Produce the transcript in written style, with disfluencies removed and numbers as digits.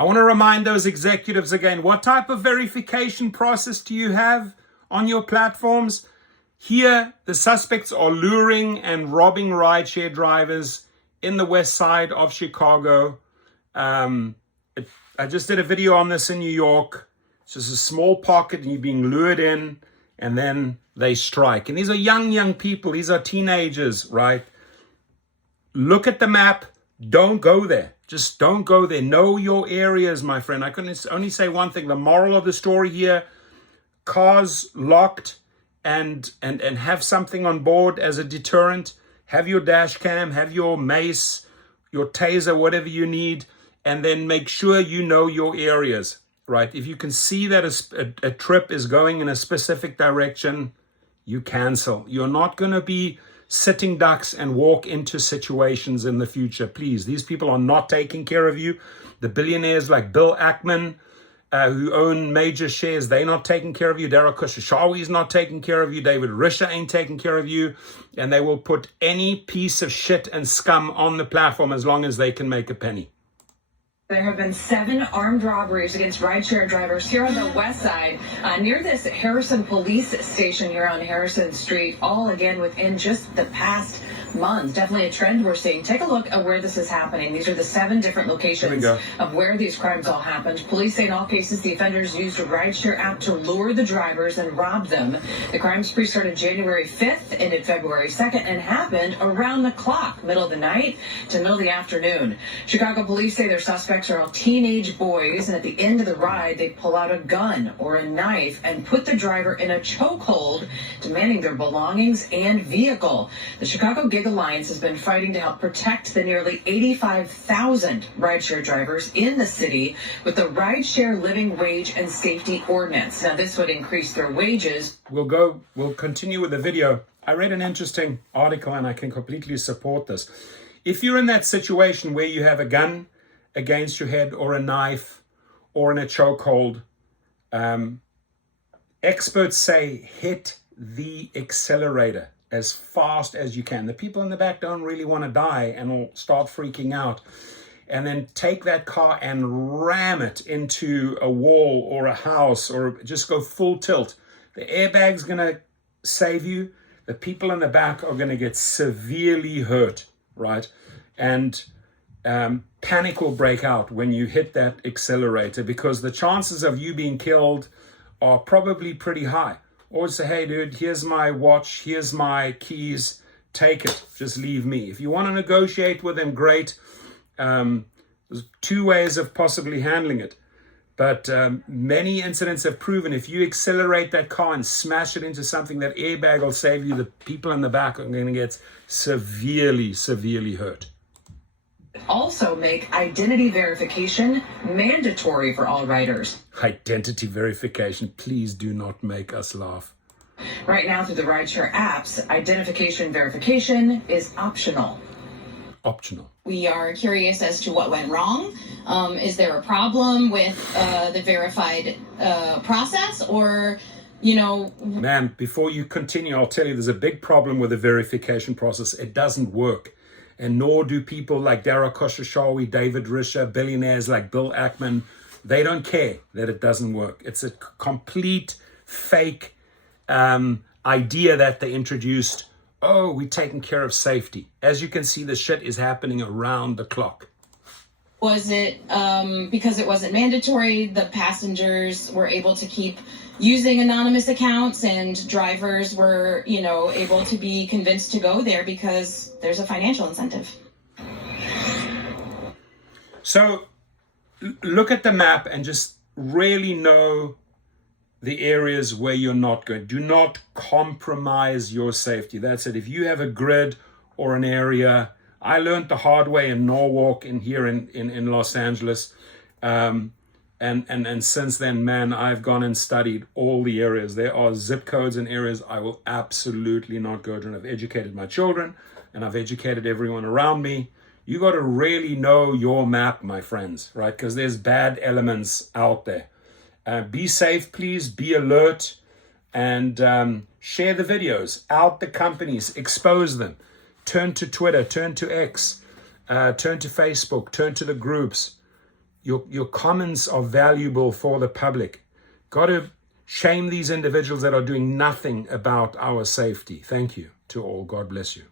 I want to remind those executives again, what type of verification process do you have on your platforms? Here, the suspects are luring and robbing rideshare drivers in the west side of Chicago. I just did a video on this in New York. It's just a small pocket and you're being lured in and then they strike. And these are young people. These are teenagers, right? Look at the map. Don't go there. Just don't go there. Know your areas, my friend. I can only say one thing. The moral of the story here, cars locked and have something on board as a deterrent. Have your dash cam, have your mace, your taser, whatever you need, and then make sure you know your areas, right? If you can see that a trip is going in a specific direction, you cancel. You're not going to be sitting ducks and walk into situations in the future. Please, these people are not taking care of you. The billionaires like Bill Ackman, who own major shares, they're not taking care of you. Daryl Khosrowshahi is not taking care of you. David Risher ain't taking care of you. And they will put any piece of shit and scum on the platform as long as they can make a penny. There have been 7 armed robberies against rideshare drivers here on the west side, near this Harrison police station here on Harrison Street, all again within just the past month. Definitely a trend we're seeing. Take a look at where this is happening. These are the 7 different locations of where these crimes all happened. Police say in all cases the offenders used a rideshare app to lure the drivers and rob them. The crime spree started January 5th, ended February 2nd, and happened around the clock, middle of the night to middle of the afternoon. Chicago police say their suspects are all teenage boys, and at the end of the ride they pull out a gun or a knife and put the driver in a chokehold, demanding their belongings and vehicle. The Chicago Gig Alliance has been fighting to help protect the nearly 85,000 rideshare drivers in the city with the Rideshare Living Wage and Safety Ordinance. Now this would increase their wages. We'll continue with the video. I read an interesting article and I can completely support this. If you're in that situation where you have a gun against your head or a knife or in a chokehold, experts say hit the accelerator as fast as you can. The people in the back don't really want to die and will start freaking out. And then take that car and ram it into a wall or a house or just go full tilt. The airbag's going to save you. The people in the back are going to get severely hurt, right? And panic will break out when you hit that accelerator because the chances of you being killed are probably pretty high. Or say, hey, dude, here's my watch, here's my keys, take it, just leave me. If you want to negotiate with them, great. There's 2 ways of possibly handling it. But many incidents have proven if you accelerate that car and smash it into something, that airbag will save you. The people in the back are going to get severely, severely hurt. Also make identity verification mandatory for all riders. Identity verification, please do not make us laugh. Right now through the rideshare apps, identification verification is optional. Optional. We are curious as to what went wrong. Is there a problem with the verified process or, you know... Ma'am, before you continue, I'll tell you there's a big problem with the verification process. It doesn't work. And nor do people like Daryl Khosrowshahi, David Risher, billionaires like Bill Ackman. They don't care that it doesn't work. It's a complete fake idea that they introduced. Oh, we're taking care of safety. As you can see, the shit is happening around the clock. Was it because it wasn't mandatory, the passengers were able to keep using anonymous accounts and drivers were, you know, able to be convinced to go there because there's a financial incentive? So look at the map and just really know the areas where you're not going. Do not compromise your safety. That's it. If you have a grid or an area, I learned the hard way in Norwalk and here in Los Angeles. And since then, man, I've gone and studied all the areas. There are zip codes and areas I will absolutely not go to. And I've educated my children and I've educated everyone around me. You got to really know your map, my friends, right? Because there's bad elements out there. Be safe, please. Be alert and share the videos. Out the companies. Expose them. Turn to Twitter. Turn to X. Turn to Facebook. Turn to the groups. Your comments are valuable for the public. Got to shame these individuals that are doing nothing about our safety. Thank you to all. God bless you.